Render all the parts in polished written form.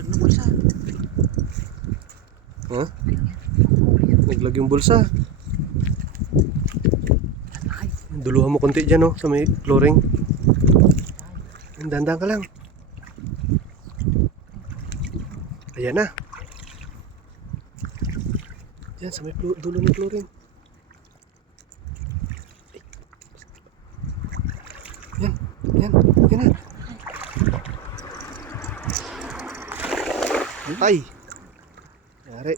naglag ng bulsa. Ha? Naglag yung bulsa. Duluhan mo konti dyan, oh, sa may flooring. Dandan ka lang. Ayan na. Yan, sa may dulo ng flooring. Yan, yan, yan na. Ay! Yari.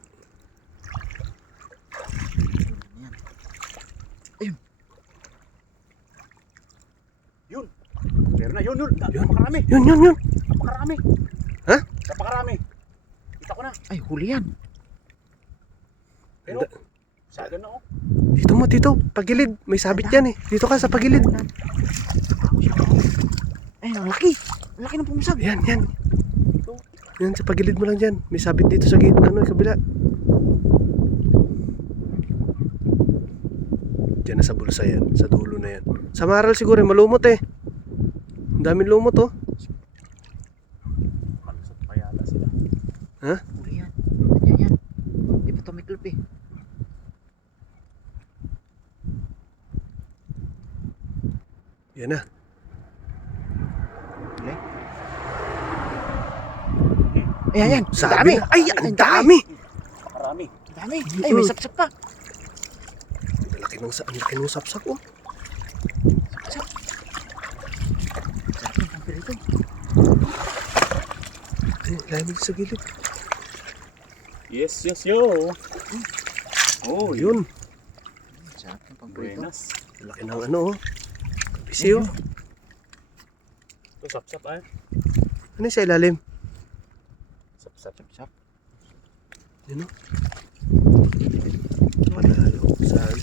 Ayun. Yun. Meron na, yun. Napakarami. Yun. Napakarami. Ha? Napakarami. Kita ko na. Ay, huli yan. Pero, sada na oh. Dito mo, dito. Pagilid. May sabit yan eh. Dito ka sa pagilid. Ay, ang laki. Ang laki ng pumusag. Yan. Yan, sa pagilid mo lang dyan. May sabit dito sa gate, kabila. Diyan na sa bulsa yan. Sa dulo na yan. Sa maral siguro, malumot eh. Ang daming lumot oh. Malusot pa yata sila. Ha? Huli yan. Yan. Di pa ito may club eh. Yan na. Huli. Ayan. Sabi na. Ay, ang dami. Napakarami. Ang dami. Ay, may sapsap pa. Ang laki ng sapsap oh. Sarap ng pampirito. Ay, lamig sa gilid. Yes, yo. Oh, Yun. Sarap ng pampirito. Buenas. Ang laki ng oh. Kapisi oh. Ito, sap-sap ay. Ano yung sa ilalim? Sap-sap. Yun oh. Panalo. Saan?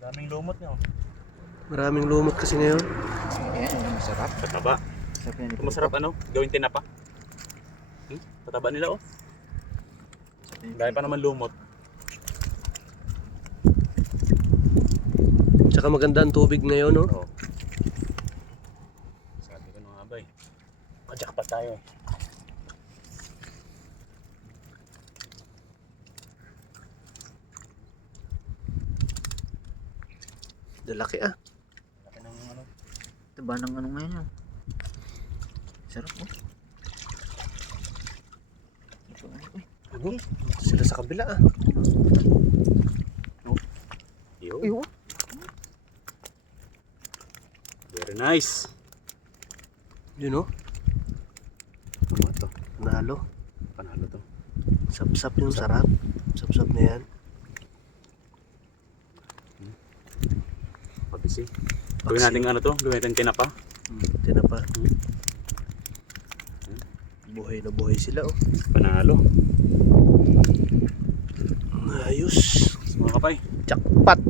Daming lumot niyo. Maraming lumot kasi ngayon. Ayan, ang masarap. Pataba. Sarap yan. Kung masarap ano, gawin tinapa. Pataba nila oh. Dahil pa naman lumot. Tsaka maganda ang tubig ngayon no. Oo. Sabi ko nung abay. Jackpot tayo eh. Lalaki ah. Laki ng ano. Ito ba ng ano ngayon? Sarap oh. Ito uy. Ano? Sila sa kabila ah. Yo. Uy, oh. Very nice. Yun oh. Ano to? Panalo. Panalo to. Sapsap yung sarap. Sapsap na yan. Pabisi. Gawin natin ano to? Gawin natin tinapa. Tinapa. Buhay na buhay sila oh. Panalo. Ayos. Mga kapay. Jackpot.